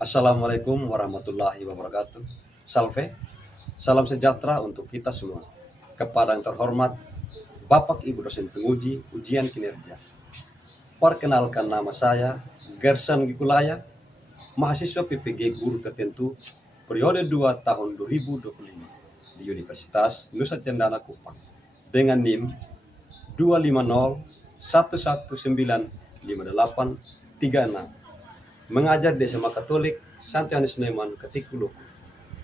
Assalamualaikum warahmatullahi wabarakatuh. Salve, salam sejahtera untuk kita semua. Kepada yang terhormat Bapak Ibu dosen penguji ujian kinerja. Perkenalkan, nama saya Gerson Gikulaya, mahasiswa PPG Guru Tertentu periode 2 tahun 2025 di Universitas Nusa Cendana Kupang dengan NIM 25011195836, mengajar di SMA Katolik Santo Yohanes Neman Ketikulu.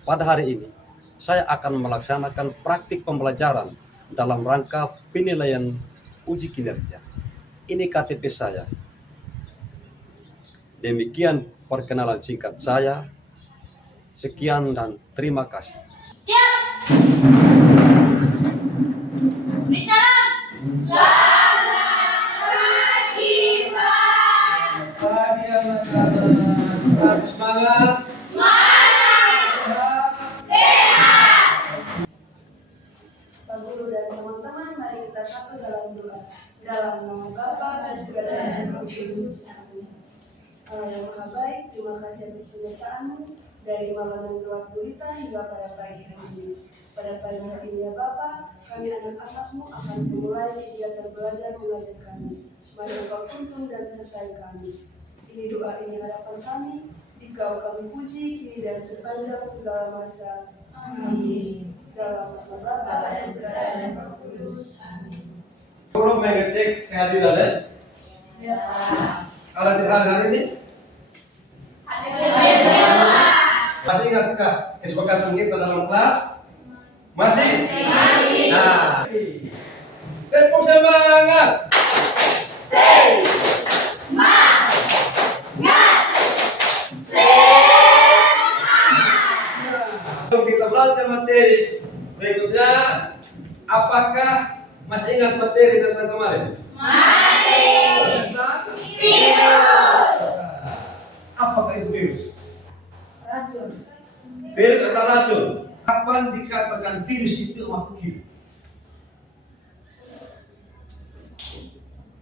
Pada hari ini, saya akan melaksanakan praktik pembelajaran dalam rangka penilaian uji kinerja. Ini KTP saya. Demikian perkenalan singkat saya. Sekian dan terima kasih. Siap. Beri salam. Selamat pagi, Pak. Pagi anak-anak. Semangat. Semangat. Sehat. Pak Guru dan teman-teman, mari kita satu dalam doa. Dalam nama Bapa dan juga dan Roh Kudus. Amin. Allah yang Maha Baik, terima kasih atas penyertaan-Mu dari malam gelap gulita hingga pada pagi hari ini. Pada pagi hari ini ya Bapa, kami anak-anak-Mu akan memulai kegiatan belajar mengajar kami. Mari Engkau tuntun dan sertai kami. Ini doa, ini harapan kami. Dikau kami puji kini dan sepanjang segala masa. Amin. Dalam nama Bapa dan Putra dan Roh Kudus. Amin. Guru mengecek kehadirannya. Ya Pak. Ada di hari ini. Masih ingatkah kesepakatan kita dalam kelas? Masih? Masih. Nah, tepuk semangat. Sebelum kita belajar materi berikutnya, apakah masih ingat materi tentang kemarin? Masih. Tentang Virus. apakah itu virus? Racun. Virus atau racun? Kapan dikatakan virus itu makhluk hidup?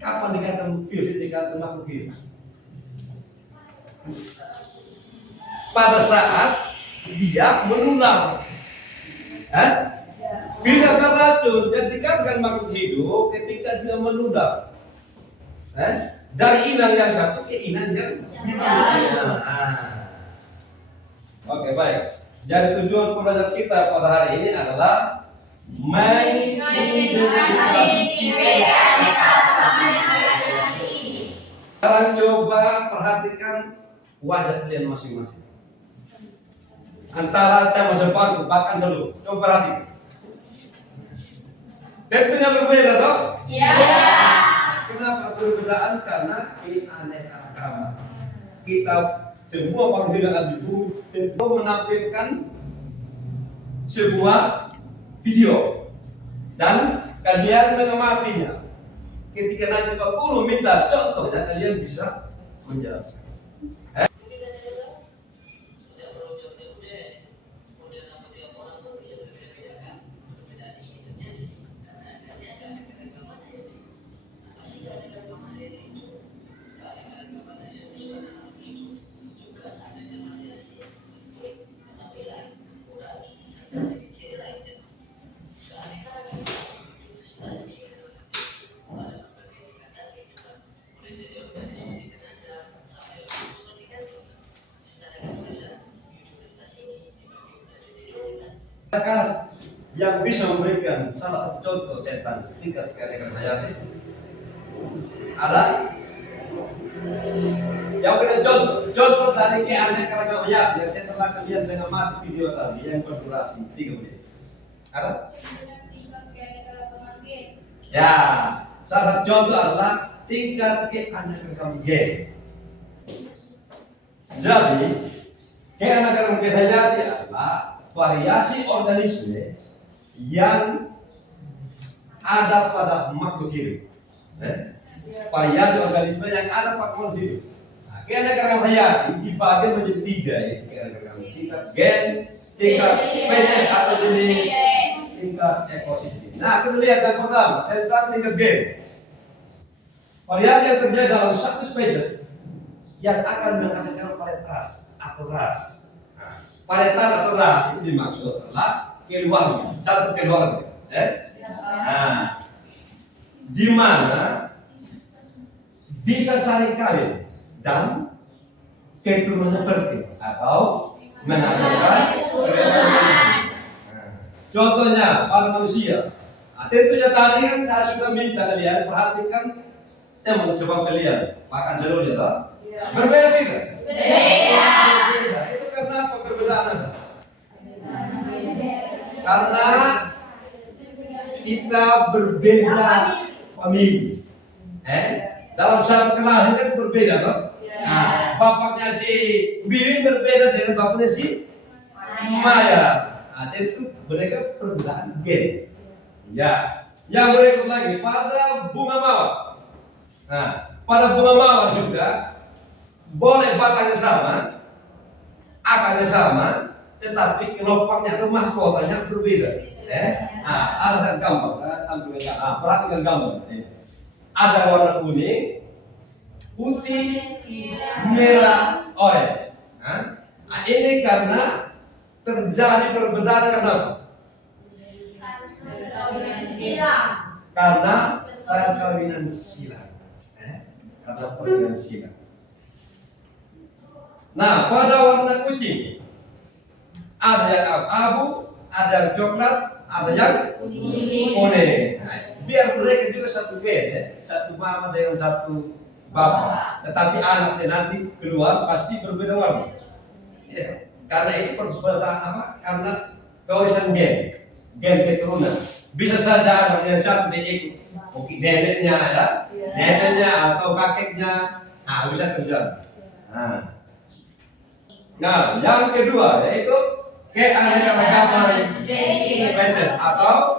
Kapan dikatakan virus itu dikatakan makhluk hidup? Pada saat dia menular. Virus atau racun jadi dikatakan makhluk hidup ketika dia menular. Dari inang yang satu ke inang yang lain. Oke, baik. Jadi tujuan pembelajaran kita pada hari ini adalah Mengidentifikasi keanekaragaman hayati. Sekarang coba perhatikan wajah kalian masing-masing. Antara tema sepatu bahkan seluruh. Coba perhatikan. Tentunya berbeda toh? Ya. Kenapa perbedaan? Karena keanekaragaman. Kita semua panggilan di bumi tentu menampilkan sebuah video dan kalian mengamatinya. Ketika nanti Pak Guru minta contohnya, kalian bisa menjelaskan. Yang bisa memberikan salah satu contoh tentang tingkat keanekaragaman hayati ada yang berikan contoh dari keanekaragaman hayati yang saya telah kalian dengan mati video tadi yang berdurasi 3 menit. Ada? Ya, salah satu contoh adalah tingkat keanekaragaman gen. Jadi keanekaragaman gen hayati adalah variasi organisme yang ada pada makhluk hidup. Variasi organisme yang ada pada makhluk hidup. Nah, keanekaragaman hayati dibagi menjadi 3, yaitu keanekaragaman tingkat gen, tingkat spesies atau jenis, tingkat ekosistem. Nah, kita lihat yang pertama tentang tingkat gen. Variasi yang terjadi dalam satu spesies yang akan menghasilkan varietas atau ras. Nah, varietas atau ras itu dimaksud adalah keluarga, satu keluarga. Nah, di mana bisa saling kawin dan keturunannya fertil atau menghasilkan keturunan. Contohnya pada manusia. Nah, tentunya tadi kan saya sudah minta kalian perhatikan coba kalian makan seluruh ya toh? Berbeda tidak? Berbeda. Berbeda. Itu karena apa perbedaan? Karena kita berbeda famili. Dalam satu kelahiran kan berbeda toh? Nah, bapaknya si Birin berbeda dengan bapaknya si Maya. Nah, itu mereka perbedaan gen. Ya, yang berikut lagi pada bunga mawar. Nah, pada bunga mawar juga boleh batangnya sama, akarnya sama, tetapi kelopaknya atau mahkotanya berbeda. Nah, alasan gampang, tampilkan. Perhatikan gambar. Ada warna kuning, putih, merah, orange. Nah, ini karena terjadi perbedaan karena apa? Karena perkawinan silang. Karena perkawinan silang. Nah, pada warna kucing ada yang abu, ada yang coklat, ada yang kuning. Nah, biar mereka juga satu gen, satu mama dengan satu bapak. Tetapi anaknya nanti keluar pasti berbeda warna. Ya, karena ini perbedaan apa? Karena kewarisan gen keturunan. Bisa saja anak yang satu dia ikut, mungkin neneknya ya, neneknya atau kakeknya, nah bisa terjadi. Nah, yang kedua yaitu keanekaragaman spesies atau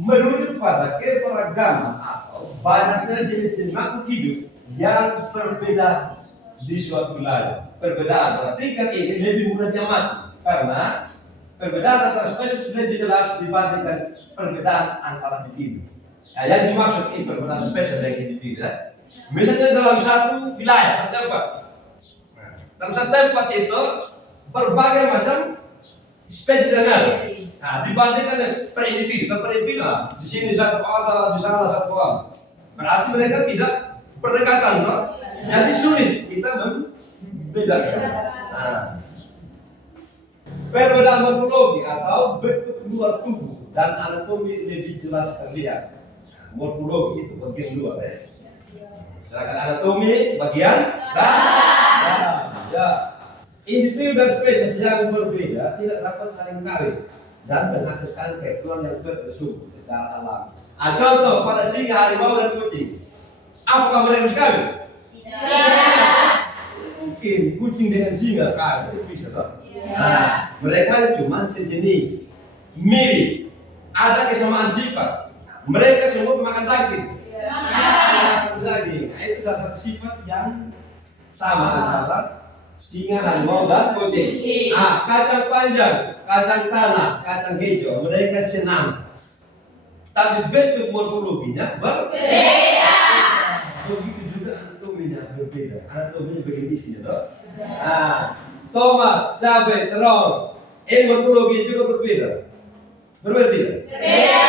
merujuk pada keberagaman atau banyaknya jenis-jenis makhluk hidup yang berbeda di suatu wilayah. Perbedaan berarti kan ini lebih mudah diamati karena perbedaan antara spesies lebih jelas dibandingkan perbedaan antara individu. Nah, yang dimaksud ini perbedaan spesies dan individu. Misalnya dalam satu wilayah, satu tempat. Nah, dalam satu tempat itu berbagai macam spesies yang ada. Nah, dibandingkan per individu, di sini satu ada, di sana satu ada. Berarti mereka tidak berdekatan, no? Jadi sulit kita membedakan. Nah, perbedaan morfologi atau bentuk luar tubuh dan anatomi lebih jelas terlihat. Morfologi itu bagian luar ya. Sedangkan anatomi bagian dalam. Ya. Individu dan spesies yang berbeda tidak dapat saling kawin dan menghasilkan keturunan yang bersumber secara alami. Contoh pada singa, harimau dan kucing. Apakah mereka bisa kawin? Tidak. Mungkin kucing dengan singa kawin itu bisa toh? Nah, mereka cuma sejenis, mirip, ada kesamaan sifat. Mereka semua makan daging. Makan daging. Nah, itu salah satu sifat yang sama antara singa, harimau dan kucing. Kacang panjang, kacang tanah, kacang hijau, mereka senang. Tapi bentuk morfologinya berbeda. Begitu juga anatominya berbeda. Anatominya begini di sini, toh. Tomat, cabai, terong, morfologi juga berbeda. Berbeda tidak? Berbeda.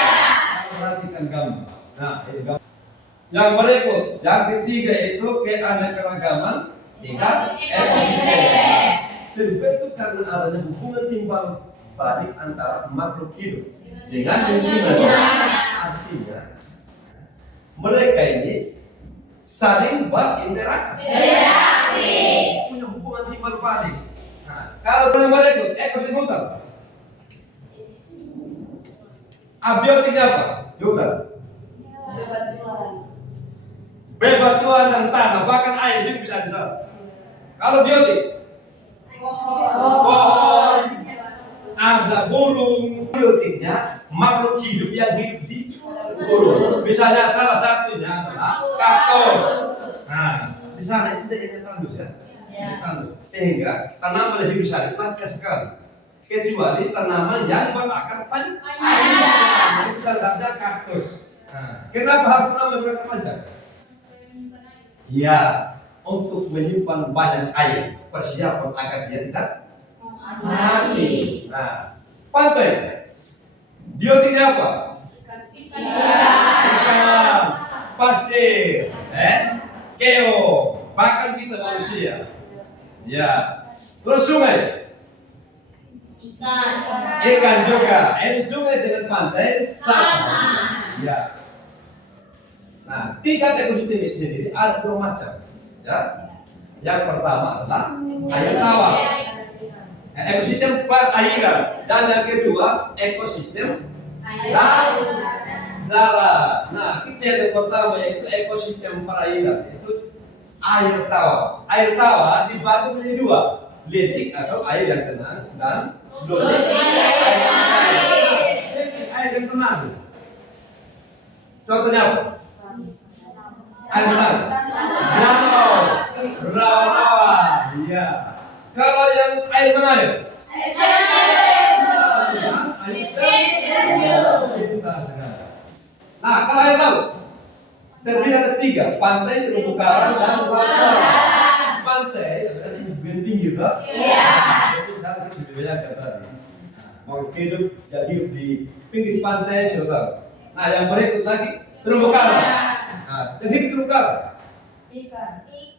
Perhatikan gambar. Nah, ini gambar. Yang berikut, yang ketiga itu keanekaragaman tingkat ekosistem. Terbentuk karena adanya hubungan timbal balik antara makhluk hidup dengan lingkungan. Artinya, mereka ini saling berinteraksi, punya hubungan timbal balik. Nah, kalau mereka ekosistem hutan, abiotiknya apa? Di hutan. Bebatuan dan tanah, bahkan air juga bisa di sana. Kalau biotik, pohon, ada burung. Biotiknya makhluk hidup yang hidup di burung. Misalnya salah satunya adalah kaktus. Nah, di sana itu daerah tandus ya. Tandus. Sehingga tanaman lebih besar itu banyak sekali. Kecuali tanaman yang berakar panjang. Misalnya kaktus. Nah, kenapa harus tanaman berakar panjang? Ya, untuk menyimpan banyak air, persiapan agar dia tidak mati. Nah, pantai, biotiknya apa? Ikan, pasir, keo, bahkan kita manusia. Ya, terus sungai, ikan juga. Sungai dengan pantai sama. Ya. Nah, tingkat ekosistem itu sendiri ada dua macam. Ya, yang pertama adalah air tawar, ekosistem perairan, dan yang kedua ekosistem darat. Nah, kita yang pertama yaitu ekosistem perairan, itu air tawar. Air tawar dibagi menjadi dua, litik atau air yang tenang dan dolik air yang tenang. Contohnya apa? Air tenang, danau, rawa-rawa. Iya. Kalau yang air mengalir, pintar sekali. Nah, kalau air laut terdiri atas tiga: pantai, terumbu karang, dan rawa-rawa. Pantai berarti bagian pinggir, toh? Iya. Itu saya sudah banyak tadi. Mau hidup di pinggir pantai, sudah tahu. Nah, yang berikut lagi terumbu karang. Nah, ketik terumbu karang.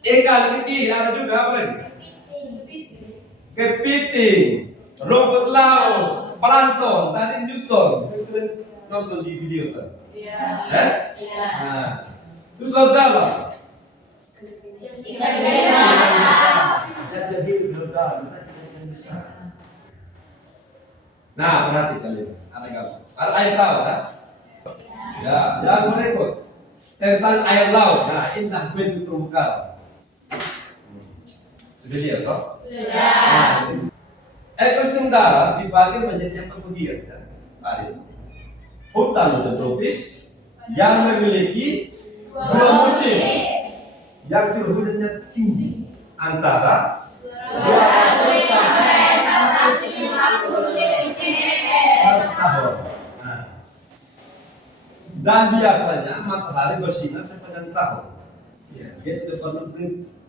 Ikan, kepiting, ada juga apa lagi? Kepiting, rumput laut, plankton, tadi Newton. Kita nonton di video kan? Iya. Nah, terus laut dalam. Jadi hidup di laut dalam, kita ikan besar. Nah, perhatikan ini, ada gambar. Ada air laut, kan? Ya, yang berikut tentang air laut. Nah, ini bentuk terumbu karang. Sudah lihat toh? Sudah. Nah, ekosistem darat dibagi menjadi yang kemudian ya. Tadi hutan tropis yang memiliki dua musim yang curah hujannya tinggi antara 200 sampai 450 per tahun. Nah, dan biasanya matahari bersinar sepanjang tahun. Ya, dia tidak perlu berhenti.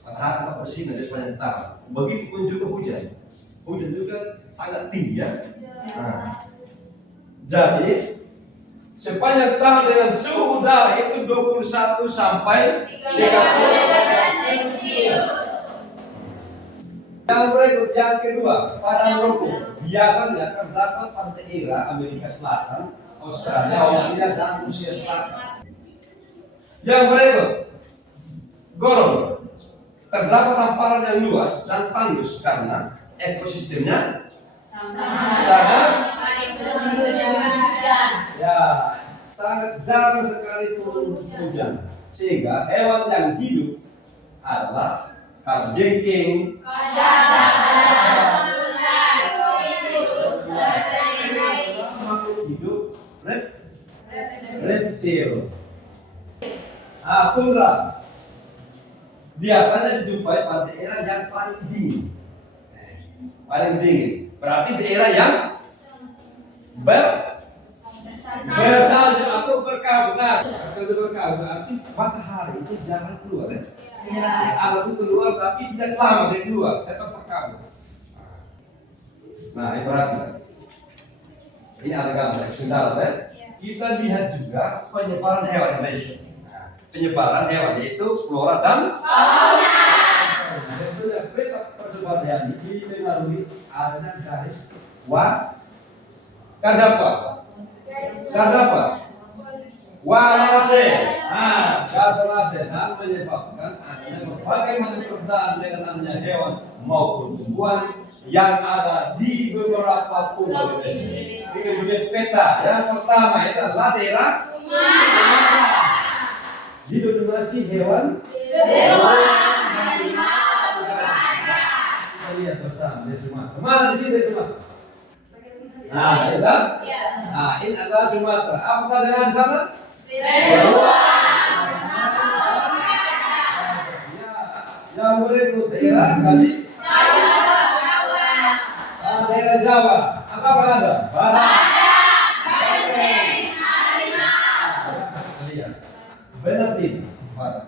Matahari tetap bersinar di sepanjang tahun. Begitupun juga hujan. Hujan juga sangat tinggi ya. Nah, jadi sepanjang tahun dengan suhu udara itu 21 sampai 30 derajat Celcius. Yang berikut yang kedua, padang rumput. Biasanya terdapat pada daerah Amerika Selatan, Australia, Australia, dan Rusia Selatan. Yang berikut, gorong. Terdapat hamparan yang luas dan tandus karena ekosistemnya sangat sangat jarang sekali turun hujan, sehingga hewan yang hidup adalah kalajengking, makhluk hidup reptil. Tundra biasanya dijumpai pada daerah yang paling dingin. Berarti daerah yang bersalju atau berkabut. Berarti matahari itu jarang keluar ya. Ada pun keluar tapi tidak lama dia keluar, tetap berkabut. Nah, ini perhatikan. Ini ada gambar sendal ya. Kita lihat juga penyebaran hewan Indonesia. Penyebaran hewan yaitu flora dan fauna. Tentunya peta persebaran hewan ini dipengaruhi adanya garis garis apa? Walase. Garis walase dan menyebabkan adanya berbagai macam perbedaan dengan adanya hewan maupun tumbuhan yang ada di beberapa pulau Indonesia. Ini peta. Yang pertama itu adalah daerah didominasi hewan kita lihat bersama di Sumatera. Mana di sini di Sumatera? Nah, ini ini adalah Sumatera. Apa daerah di sana? Yang berikut daerah kali daerah Jawa. Apa ada? Benar tidak?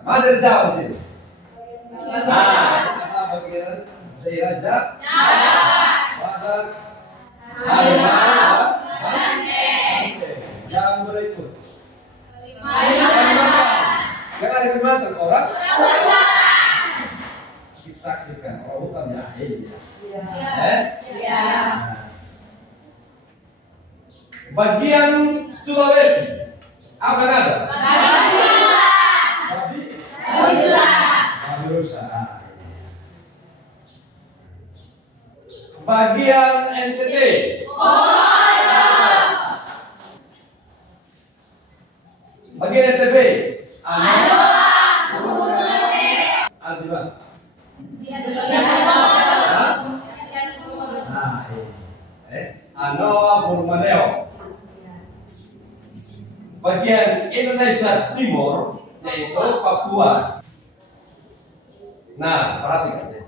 Mana dari Jawa sini? Nah, apa bagian daerah badak, harimau, banteng. Yang berikut. Yang ada di belakang orang. Kita saksikan orang hutan ya. Nah. Bagian Sulawesi apa yang ada? Babi rusa. Bagian NTT. Bagian NTB. Adilan. Nah, Anoa Burmaneo. Bagian Indonesia Timur yaitu Papua. Nah, perhatikan ya.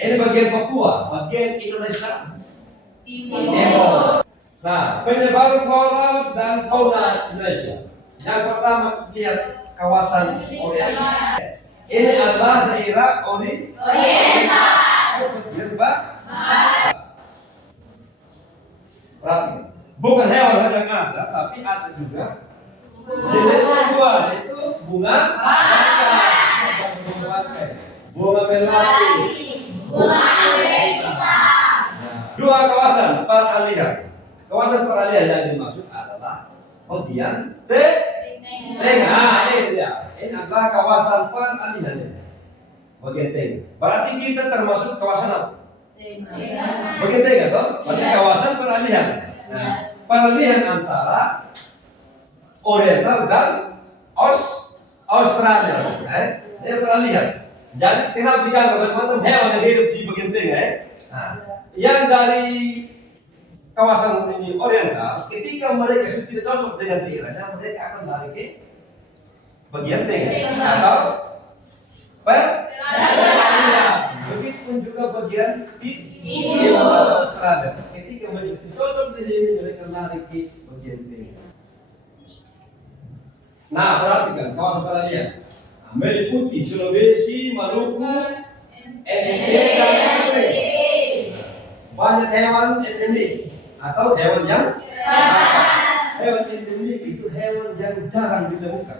Ini bagian Papua, bagian Indonesia Timur. Nah, penyebaran flora laut dan fauna Indonesia. Yang pertama lihat kawasan Oriental. Ini adalah daerah Oriental. Bagian perhatikan. Bukan hewan saja yang ada, tapi ada juga jenis tumbuhan, yaitu bunga bangkai, bunga melati, bunga amerika. Dua kawasan peralihan. Kawasan peralihan yang dimaksud adalah bagian tengah. Ini dia. Ini adalah kawasan peralihan. Bagian tengah. Berarti kita termasuk kawasan apa? Bagian tengah, toh? Berarti kawasan peralihan. Nah, peralihan antara Oriental dan Australia. Ini peralihan. Jadi kenapa dikatakan macam hewan yang hidup di bagian tengah? Nah, yang dari kawasan ini Oriental, ketika mereka sudah tidak cocok dengan daerahnya, mereka akan lari ke bagian tengah atau peralihan. Begitupun juga bagian di Australia. Ketika mereka cocok di sini, mereka lari ke bagian tengah. Nah, perhatikan kawasan peralihan. Meliputi Sulawesi, Maluku, NTB dan NTB. Banyak hewan endemik atau hewan yang hewan endemik itu hewan yang jarang ditemukan.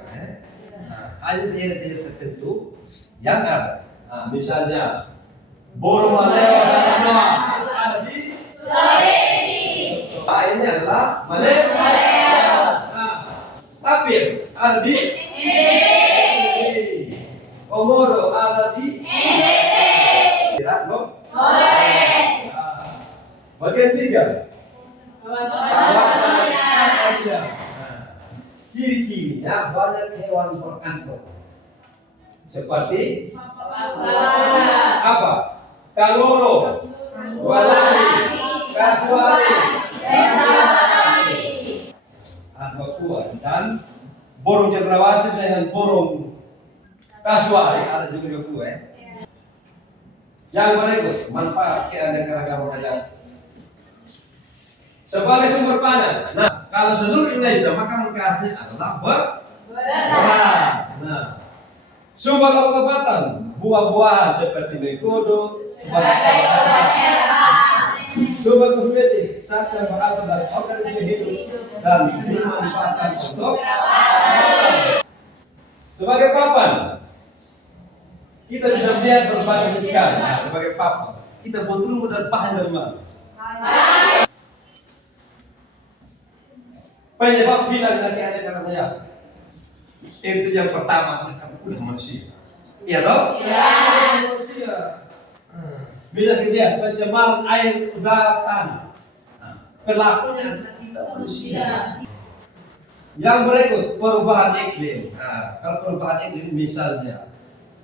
Nah, hanya daerah-daerah tertentu yang ada. Nah, misalnya burung maleo dan anoa ada di Sulawesi. Nah, ini adalah maleo. Nah, tapir ada di Komodo ada di tidak loh. Bagian tiga. Ciri-cirinya banyak hewan berkantor. Seperti apa? Kanguru, walari, kasuari, Papua dan burung cendrawasih dengan burung kasuari ada juga di Papua. Yang berikut manfaat keanekaragaman hayat sebagai sumber pangan. Nah, kalau seluruh Indonesia maka khasnya adalah beras. Nah, sumber obat-obatan buah-buahan seperti mengkudu sebagai obat sumber kosmetik zat yang berasal dari organisme hidup dan dimanfaatkan untuk sebagai papan. Kita bisa lihat berbagai sekali sebagai papan. Kita betul modal bahan dari mana? Penyebab bilang dari karena saya itu yang pertama karena udah manusia. Iya toh? Iya. Manusia. Bila kita pencemaran air, udara, tanah. Pelakunya adalah kita manusia. Yang berikut perubahan iklim. Nah, kalau perubahan iklim misalnya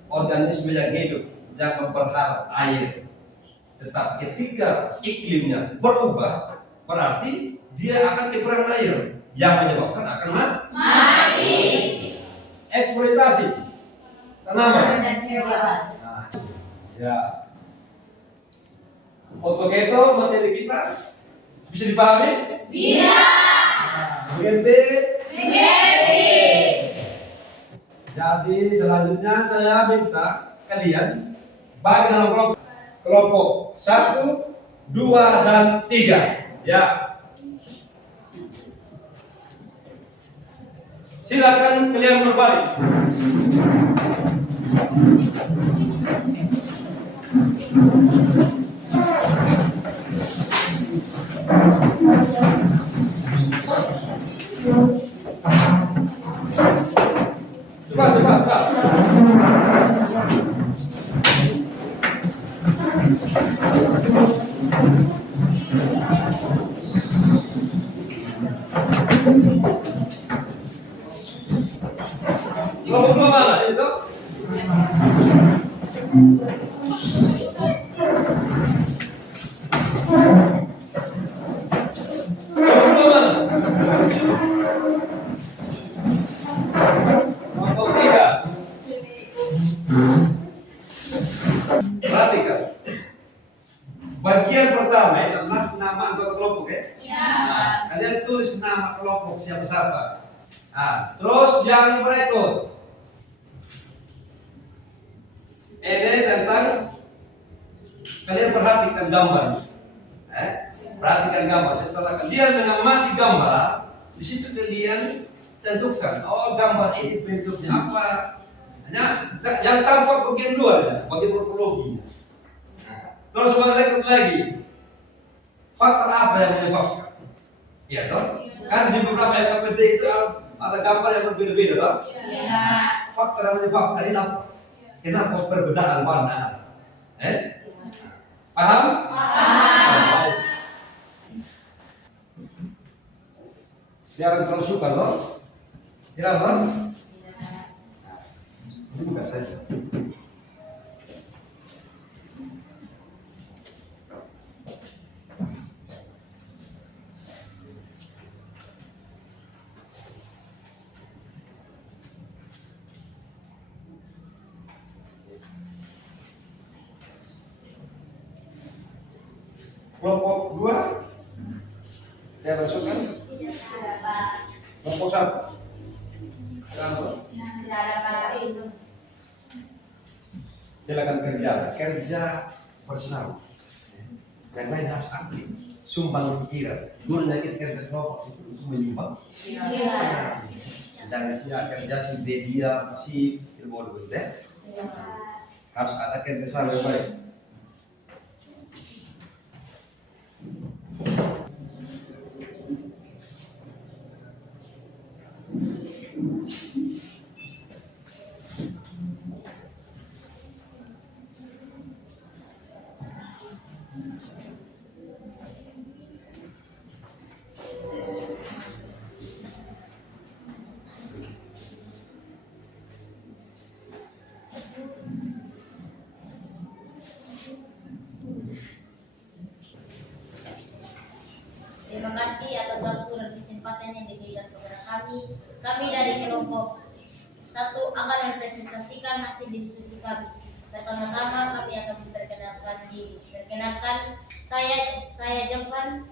organisme yang hidup yang memperharap air, tetap ketika iklimnya berubah berarti dia akan kekurangan air yang menyebabkan akan mati. Eksploitasi tanaman dan hewan. Nah, ya. Untuk itu materi kita bisa dipahami? Bisa. Mengerti? Mengerti. Jadi selanjutnya saya minta kalian bagi dalam kelompok 1, 2, dan 3. Ya. Silakan kalian berbalik. Cepat. Kelompok 2 mana itu? Kelompok 2 mana? Kelompok 3. Perhatikan. Bagian pertama itu adalah nama anggota kelompok ya. Nah, kalian tulis nama kelompok siapa-siapa. Nah, terus yang berikut. Ini tentang kalian perhatikan gambar. Perhatikan gambar. Setelah kalian mengamati gambar, di situ kalian tentukan, oh gambar ini bentuknya apa. Hanya yang tampak bagian luar, bagian morfologinya. Terus berikut lagi, faktor apa yang menyebabkan? Ya toh, kan di beberapa LKPD itu ada gambar yang berbeda-beda toh. Faktor yang menyebabkan ini apa? Kenapa perbedaan warna? Paham? Paham. Jangan terlalu suka loh. Tidak loh. Ini bukan saja. Kelompok 2 dia masukkan kelompok 1 silakan kerja bersama, yang lain harus aktif, sumbang pikiran. Gunanya kita kerja kelompok itu untuk menyumbang. Jangan sia kerja si media masih ilmu ya. Harus ada kerjasama yang baik. Terima kasih atas waktu dan kesempatan yang diberikan kepada kami. Kami dari kelompok 1 akan mempresentasikan hasil diskusi kami. Pertama-tama kami akan memperkenalkan diri. Perkenalkan, saya Jempan,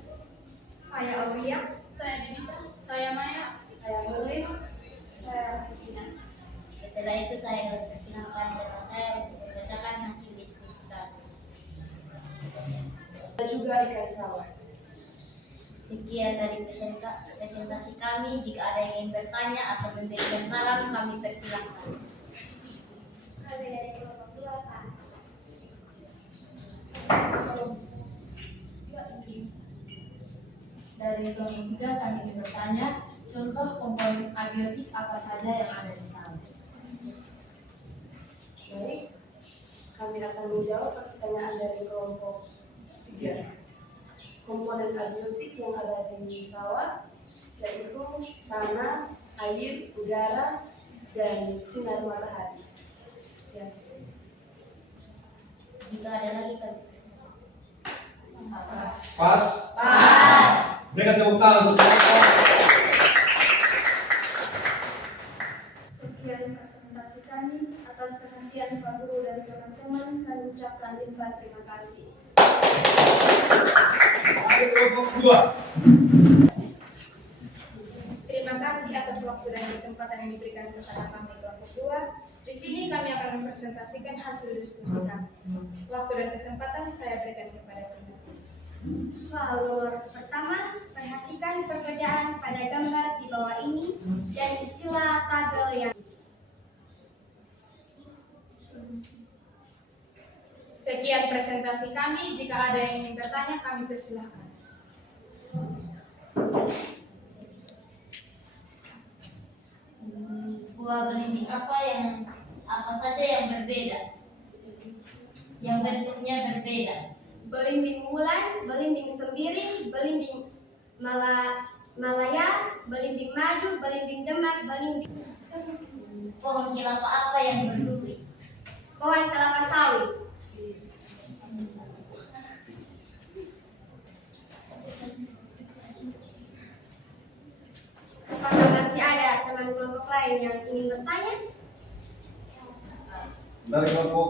Saya Aulia, saya Dinita, saya Maya, Saya Nurli, saya Ina. Setelah itu saya akan mempersilahkan teman saya untuk membacakan hasil diskusi kami. Dan juga ikan sawah. Sekian dari presentasi kami. Jika ada yang ingin bertanya atau memberikan saran, kami persilahkan. kami dari kelompok 2 Pak. Dari kelompok 3 kami ingin bertanya, contoh komponen abiotik apa saja yang ada di sana? Baik, kami akan menjawab pertanyaan dari kelompok 3. Komponen abiotik yang ada di sawah yaitu tanah, air, udara, dan sinar matahari. Ya. Jika ada lagi kami. Pas. Berikan tepuk tangan untuk kelompok. Sekian presentasi kami. Atas perhatian Pak Guru dan teman-teman, kami ucapkan limpah terima kasih. Ayo kelompok 2. Terima kasih atas waktu dan kesempatan yang diberikan kepada kami kelompok 2. Di sini kami akan mempresentasikan hasil diskusi kami. Waktu dan kesempatan saya berikan kepada Fina. Soal pertama, perhatikan perbedaan pada gambar di bawah ini dan istilah tabel yang Sekian presentasi kami. Jika ada yang ingin bertanya, kami persilahkan. Buah belimbing apa saja yang berbeda? Yang bentuknya berbeda. belimbing bulan, belimbing sembiring, belimbing malaya, belimbing madu, belimbing demak, belimbing Pohon kelapa apa yang berduri? pohon kelapa sawit. Apakah masih ada teman kelompok lain yang ingin bertanya? Dari kelompok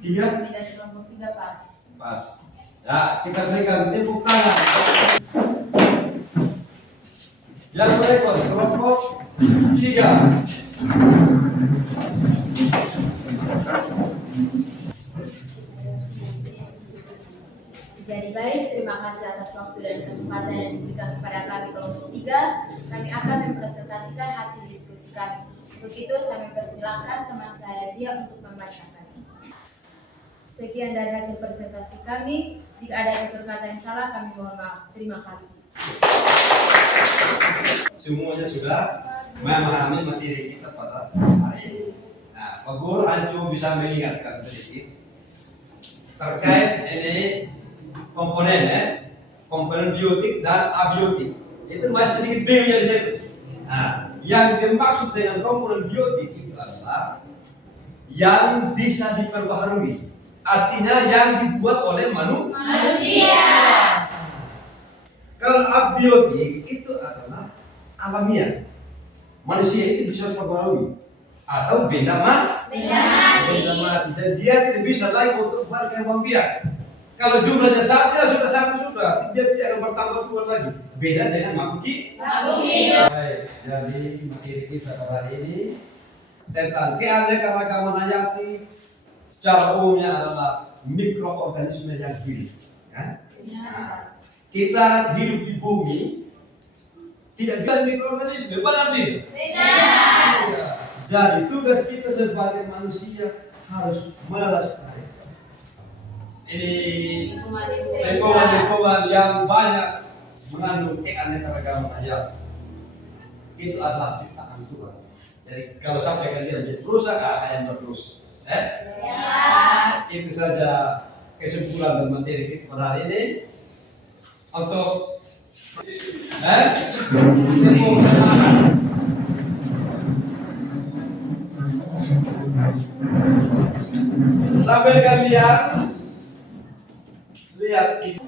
3 Kami dari kelompok 3 pas. pas. Ya, kita berikan tepuk tangan. Yang berikut kelompok 3. Jadi baik, terima kasih atas waktu dan kesempatan yang diberikan kepada kami kelompok 3. Kami akan mempresentasikan hasil diskusi kami. Untuk itu saya mempersilahkan teman saya Zia untuk membacakan. Sekian dari hasil presentasi kami. Jika ada tutur kata yang salah, kami mohon maaf. Terima kasih. Semuanya sudah memahami materi kita pada hari ini. Nah, Pak Guru hanya cuma bisa mengingatkan sedikit terkait ini komponen biotik dan abiotik. Itu masih sedikit B-nya di situ. Nah, yang dimaksud dengan komponen biotik itu adalah yang bisa diperbaharui. Artinya yang dibuat oleh manusia. Kalau abiotik itu adalah alamiah. Manusia itu bisa diperbarui atau benda mati. Dan dia tidak bisa lagi untuk berkembang biak. Kalau jumlahnya satu ya sudah, dia tidak akan bertambah keluar lagi. Beda dengan makhluk hidup. Baik, jadi materi kita pada hari ini tentang keanekaragaman hayati secara umumnya adalah mikroorganisme yang hidup. Ya? Nah, kita hidup di bumi tidak bisa mikroorganisme, benar tidak? Benar. Ya. Jadi tugas kita sebagai manusia harus melestarikan ini lingkungan yang banyak mengandung keanekaragaman hayati. Itu adalah ciptaan Tuhan. Jadi kalau sampai kalian menjadi rusak, kalian berdosa. Ya. Itu saja kesimpulan dan materi kita pada hari ini. Untuk tepuk semangat. Sambil kalian lihat ini.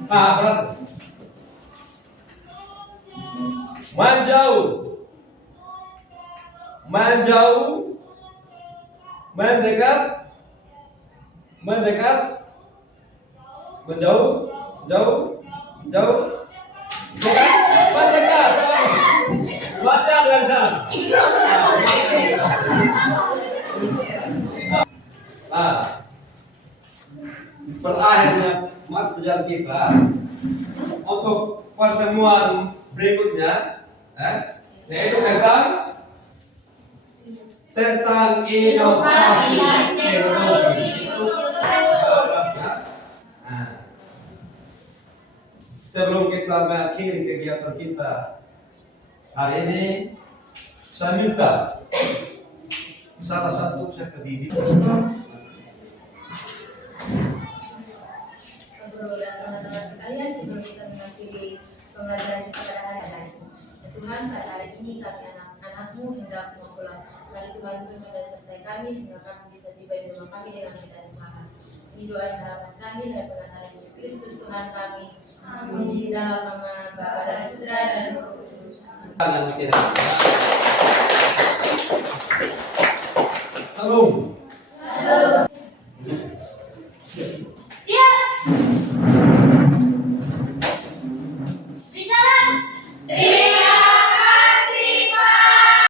Berarti menjauh, mendekat, menjauh, jauh, mendekat. Masih ada di sana. Nah, berakhirnya mata pelajaran kita untuk pertemuan berikutnya, yaitu tentang inovasi teknologi. Nah, sebelum kita mengakhiri kegiatan kita hari ini, saya minta salah satu peserta didik Guru dan teman-teman sekalian, sebelum kita mengakhiri pembelajaran kita pada hari ini, Tuhan, pada hari ini kami anak-anakmu hendak mau pulang. Mari Tuhan turun dan sertai kami sehingga kami bisa tiba di rumah kami dengan kita semangat. Ini doa dan harapan kami dan pengantar Yesus Kristus Tuhan kami. Amin. Dalam nama Bapa dan Putra dan Roh Kudus. Amin.